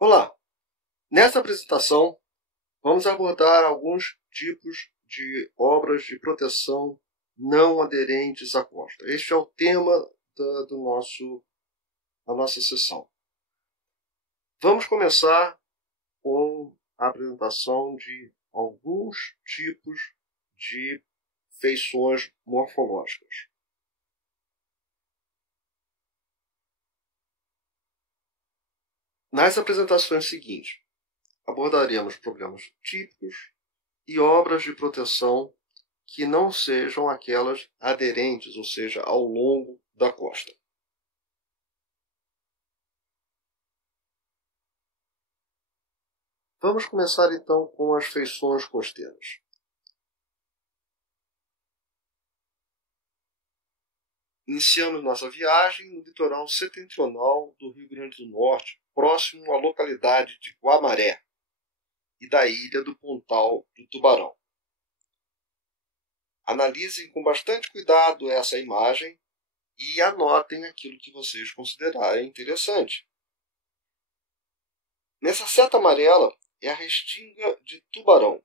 Olá! Nesta apresentação, vamos abordar alguns tipos de obras de proteção não aderentes à costa. Este é o tema da nossa sessão. Vamos começar com a apresentação de alguns tipos de feições morfológicas. Nas apresentações seguintes, abordaremos problemas típicos e obras de proteção que não sejam aquelas aderentes, ou seja, ao longo da costa. Vamos começar então com as feições costeiras. Iniciamos nossa viagem no litoral setentrional do Rio Grande do Norte, próximo à localidade de Guamaré e da ilha do Pontal do Tubarão. Analisem com bastante cuidado essa imagem e anotem aquilo que vocês considerarem interessante. Nessa seta amarela é a restinga de tubarão.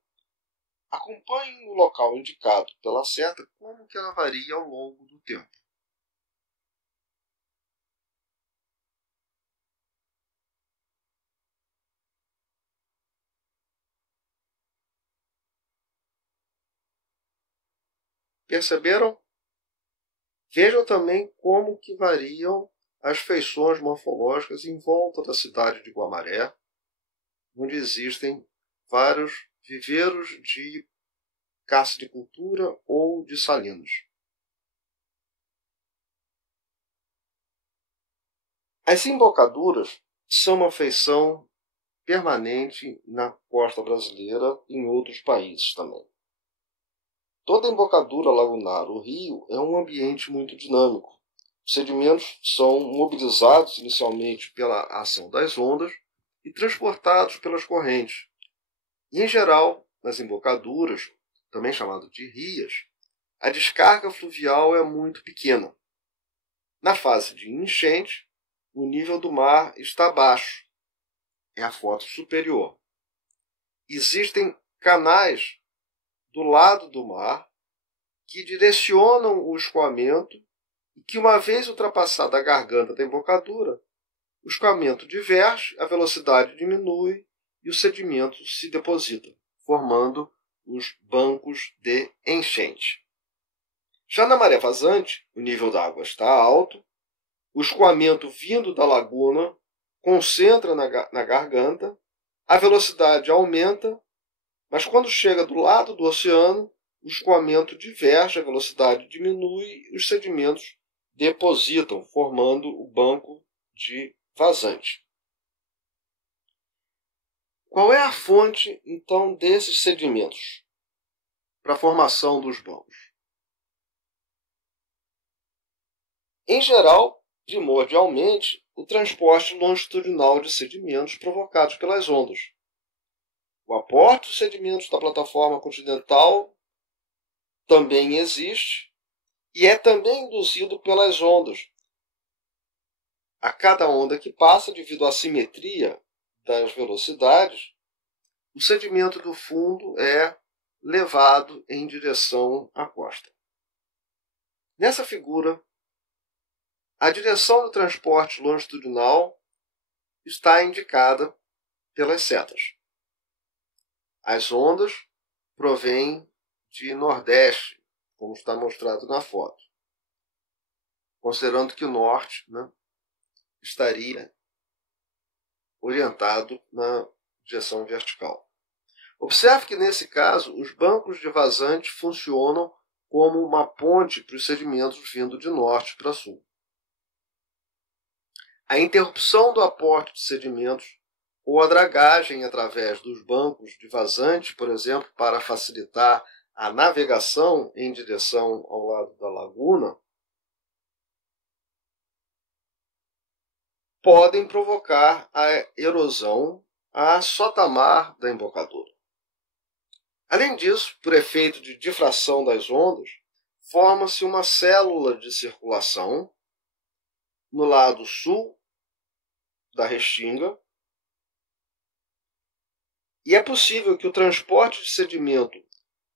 Acompanhem o local indicado pela seta como que ela varia ao longo do tempo. Perceberam? Vejam também como que variam as feições morfológicas em volta da cidade de Guamaré, onde existem vários viveiros de caça-de-cultura ou de salinos. As embocaduras são uma feição permanente na costa brasileira e em outros países também. Toda embocadura lagunar ou rio é um ambiente muito dinâmico. Os sedimentos são mobilizados inicialmente pela ação das ondas e transportados pelas correntes. E, em geral, nas embocaduras, também chamado de rias, a descarga fluvial é muito pequena. Na fase de enchente, o nível do mar está baixo. É a foto superior. Existem canais do lado do mar que direcionam o escoamento e que, uma vez ultrapassada a garganta da embocadura, o escoamento diverge, a velocidade diminui e o sedimento se deposita, formando os bancos de enchente. Já na maré vazante, o nível da água está alto, o escoamento vindo da laguna concentra na garganta, a velocidade aumenta, mas quando chega do lado do oceano, o escoamento diverge, a velocidade diminui e os sedimentos depositam, formando o banco de vazante. Qual é a fonte, então, desses sedimentos para a formação dos bancos? Em geral, primordialmente, o transporte longitudinal de sedimentos provocados pelas ondas. O aporte de sedimentos da plataforma continental também existe e é também induzido pelas ondas. A cada onda que passa, devido à simetria das velocidades, o sedimento do fundo é levado em direção à costa. Nessa figura, a direção do transporte longitudinal está indicada pelas setas. As ondas provêm de nordeste, como está mostrado na foto, considerando que o norte, estaria orientado na direção vertical. Observe que, nesse caso, os bancos de vazante funcionam como uma ponte para os sedimentos vindo de norte para sul. A interrupção do aporte de sedimentos ou a dragagem através dos bancos de vazante, por exemplo, para facilitar a navegação em direção ao lado da laguna, podem provocar a erosão a sotamar da embocadura. Além disso, por efeito de difração das ondas, forma-se uma célula de circulação no lado sul da restinga, E é possível que o transporte de sedimento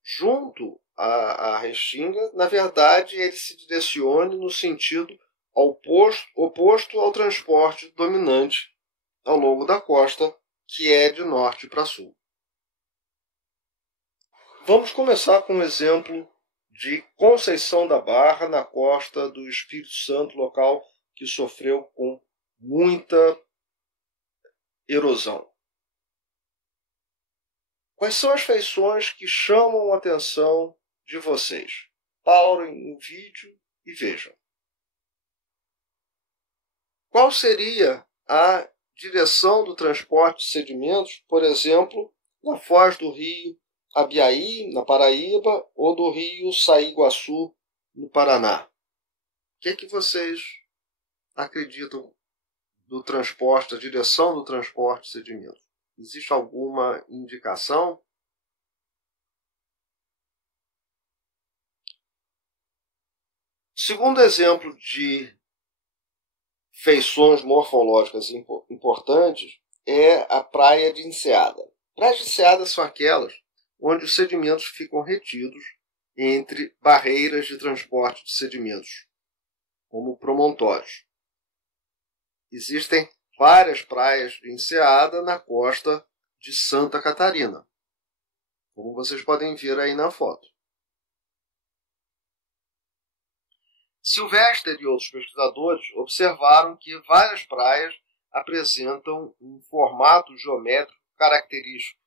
junto à restinga, na verdade, ele se direcione no sentido oposto ao transporte dominante ao longo da costa, que é de norte para sul. Vamos começar com um exemplo de Conceição da Barra, na costa do Espírito Santo, local que sofreu com muita erosão. Quais são as feições que chamam a atenção de vocês? Parem o vídeo e vejam. Qual seria a direção do transporte de sedimentos, por exemplo, na foz do rio Abiaí, na Paraíba, ou do rio Saí-Guaçu, no Paraná? O que é que vocês acreditam do transporte, da direção do transporte de sedimentos? Existe alguma indicação? Segundo exemplo de feições morfológicas importantes é a praia de Enseada. Praias de Enseada são aquelas onde os sedimentos ficam retidos entre barreiras de transporte de sedimentos, como promontórios. Existem várias praias de Enseada na costa de Santa Catarina, como vocês podem ver aí na foto. Sylvester e outros pesquisadores observaram que várias praias apresentam um formato geométrico característico,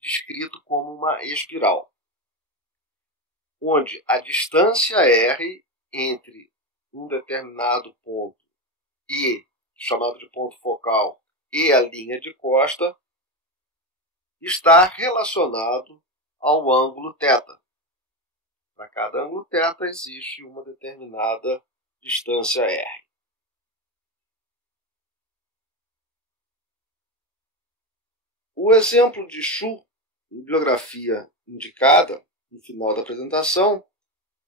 descrito como uma espiral, onde a distância r entre um determinado ponto E, chamado de ponto focal, e a linha de costa, está relacionado ao ângulo θ. Para cada ângulo θ existe uma determinada distância r. O exemplo de Chu, bibliografia indicada no final da apresentação,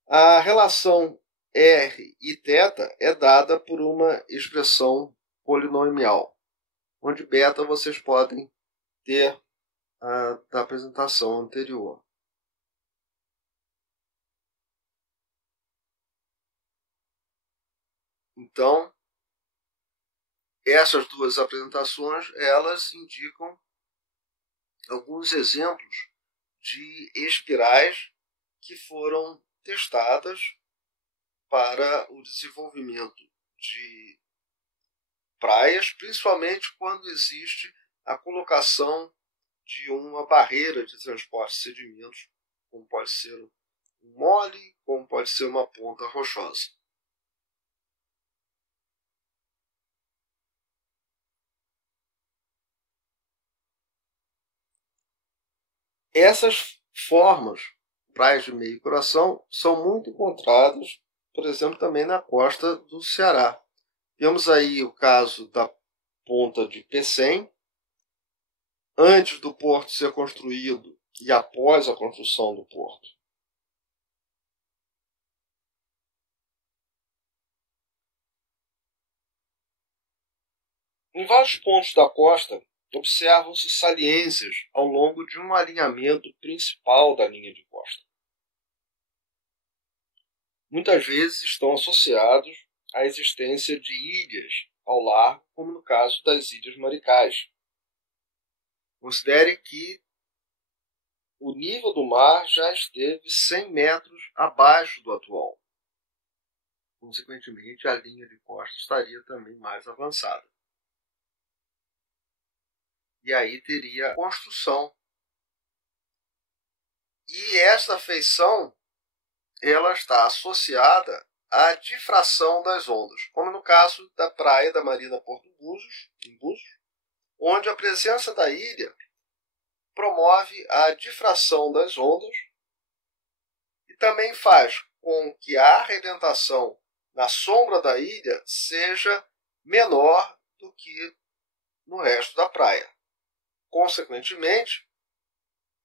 a relação r e θ é dada por uma expressão polinomial, onde beta vocês podem ter da apresentação anterior. Então, essas duas apresentações, elas indicam alguns exemplos de espirais que foram testadas para o desenvolvimento de praias, principalmente quando existe a colocação de uma barreira de transporte de sedimentos, como pode ser um mole, como pode ser uma ponta rochosa. Essas formas, praias de meio coração, são muito encontradas, por exemplo, também na costa do Ceará. Temos aí o caso da ponta de Pecém, antes do porto ser construído e após a construção do porto. Em vários pontos da costa, observam-se saliências ao longo de um alinhamento principal da linha de costa. Muitas vezes estão associados à existência de ilhas ao largo, como no caso das Ilhas Maricás. Considere que o nível do mar já esteve 100 metros abaixo do atual. Consequentemente, a linha de costa estaria também mais avançada. E aí teria construção. E essa feição, ela está associada à difração das ondas, como no caso da praia da Marina Porto Búzios, em Búzios, onde a presença da ilha promove a difração das ondas e também faz com que a arrebentação na sombra da ilha seja menor do que no resto da praia. Consequentemente,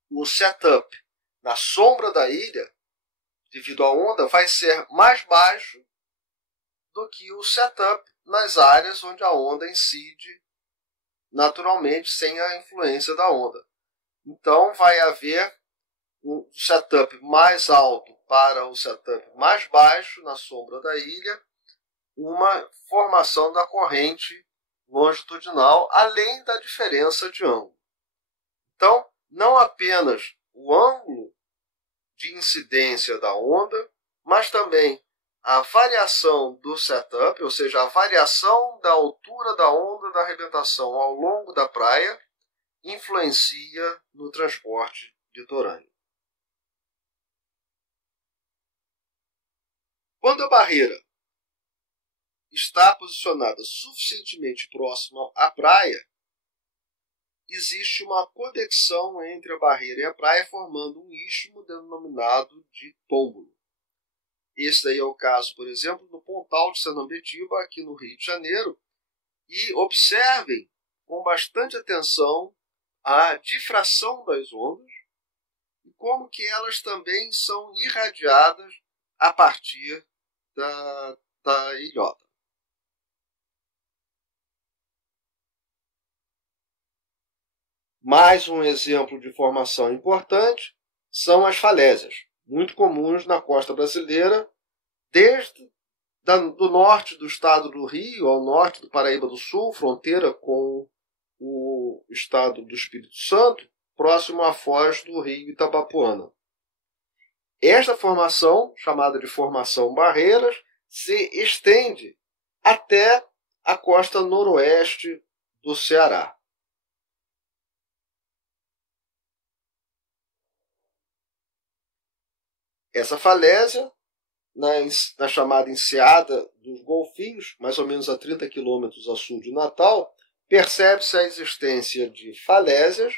o setup na sombra da ilha, devido à onda, vai ser mais baixo do que o setup nas áreas onde a onda incide naturalmente sem a influência da onda. Então vai haver um setup mais alto para o setup mais baixo na sombra da ilha, uma formação da corrente longitudinal, além da diferença de ângulo. Então, não apenas o ângulo de incidência da onda, mas também a variação do setup, ou seja, a variação da altura da onda da arrebentação ao longo da praia, influencia no transporte litorâneo. Quando a barreira está posicionada suficientemente próxima à praia, existe uma conexão entre a barreira e a praia, formando um istmo denominado de túmulo. Esse daí é o caso, por exemplo, no Pontal de Senambetiba, aqui no Rio de Janeiro. E observem com bastante atenção a difração das ondas e como que elas também são irradiadas a partir da ilhota. Mais um exemplo de formação importante são as falésias, muito comuns na costa brasileira, desde do norte do estado do Rio ao norte do Paraíba do Sul, fronteira com o estado do Espírito Santo, próximo à foz do rio Itabapoana. Esta formação, chamada de formação Barreiras, se estende até a costa noroeste do Ceará. Essa falésia, na chamada Enseada dos Golfinhos, mais ou menos a 30 quilômetros a sul de Natal, percebe-se a existência de falésias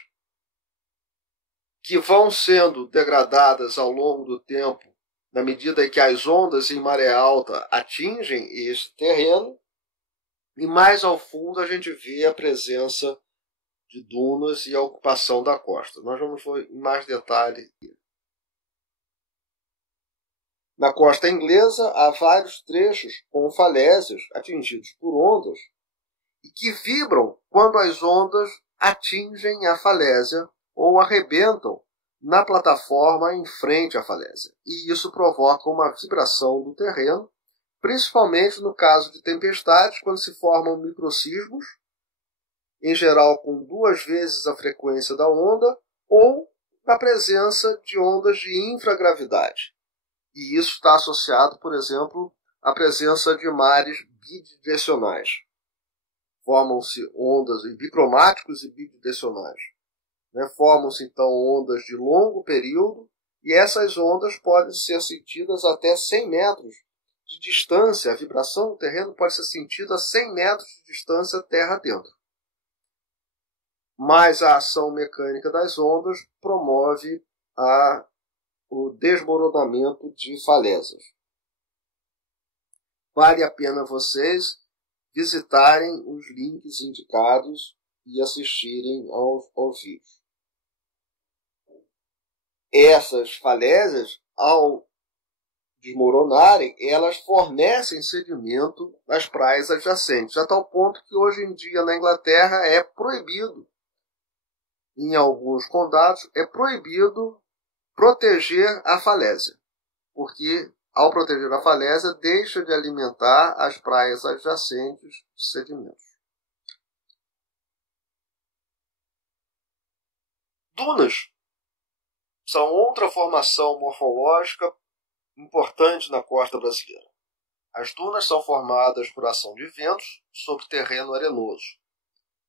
que vão sendo degradadas ao longo do tempo, na medida em que as ondas em maré alta atingem esse terreno, e mais ao fundo a gente vê a presença de dunas e a ocupação da costa. Nós vamos ver em mais detalhe. Na costa inglesa, há vários trechos com falésias atingidos por ondas e que vibram quando as ondas atingem a falésia ou arrebentam na plataforma em frente à falésia. E isso provoca uma vibração do terreno, principalmente no caso de tempestades, quando se formam microsismos, em geral com 2 vezes a frequência da onda, ou na presença de ondas de infragravidade. E isso está associado, por exemplo, à presença de mares bidirecionais. Formam-se ondas bicromáticos e bidirecionais. Formam-se, então, ondas de longo período, e essas ondas podem ser sentidas até 100 metros de distância. A vibração do terreno pode ser sentida a 100 metros de distância terra dentro. Mas a ação mecânica das ondas promove o desmoronamento de falésias. Vale a pena vocês visitarem os links indicados e assistirem aos vídeos. Essas falésias, ao desmoronarem, elas fornecem sedimento nas praias adjacentes, a tal ponto que hoje em dia na Inglaterra é proibido, em alguns condados, é proibido proteger a falésia, porque ao proteger a falésia deixa de alimentar as praias adjacentes de sedimentos. Dunas são outra formação morfológica importante na costa brasileira. As dunas são formadas por ação de ventos sobre terreno arenoso.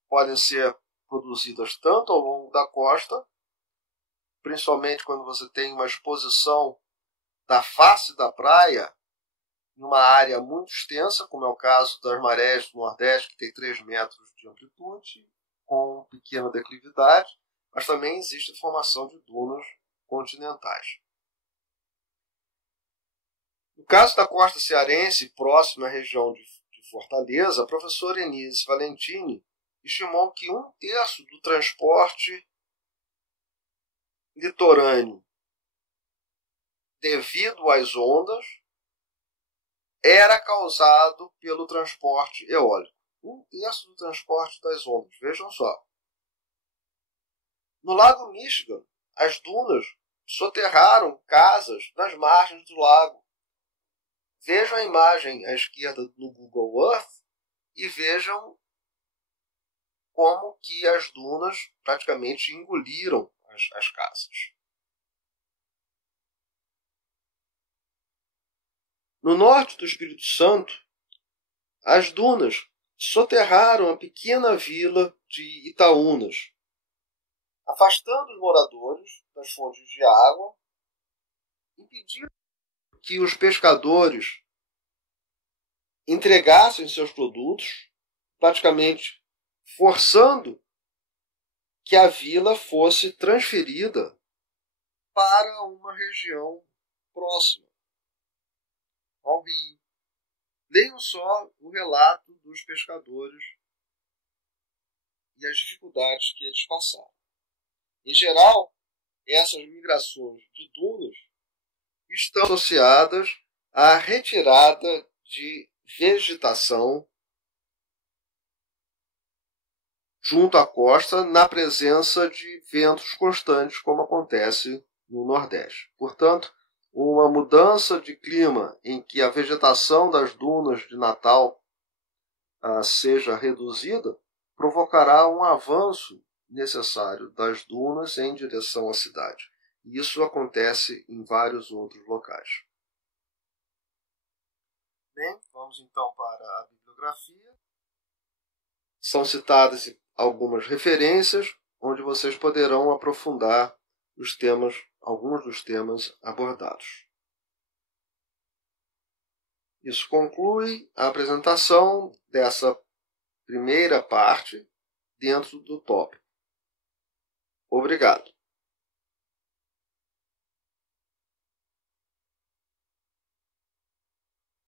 Podem ser produzidas tanto ao longo da costa, principalmente quando você tem uma exposição da face da praia em uma área muito extensa, como é o caso das marés do Nordeste, que tem 3 metros de amplitude, com pequena declividade, mas também existe a formação de dunas continentais. No caso da costa cearense, próxima à região de Fortaleza, a professora Enise Valentini estimou que 1/3 do transporte litorâneo devido às ondas era causado pelo transporte eólico. 1/3 do transporte das ondas, vejam só. No Lago Michigan, as dunas soterraram casas nas margens do lago. Vejam a imagem à esquerda no Google Earth e vejam como que as dunas praticamente engoliram as casas. No norte do Espírito Santo, as dunas soterraram a pequena vila de Itaúnas, afastando os moradores das fontes de água, impedindo que os pescadores entregassem seus produtos, praticamente forçando que a vila fosse transferida para uma região próxima ao rio. Leiam só o relato dos pescadores e as dificuldades que eles passaram. Em geral, essas migrações de dunas estão associadas à retirada de vegetação junto à costa na presença de ventos constantes, como acontece no Nordeste. Portanto, uma mudança de clima em que a vegetação das dunas de Natal seja reduzida provocará um avanço necessário das dunas em direção à cidade. E isso acontece em vários outros locais. Bem, vamos então para a bibliografia. São citadas algumas referências onde vocês poderão aprofundar alguns dos temas abordados. Isso conclui a apresentação dessa primeira parte dentro do tópico. Obrigado.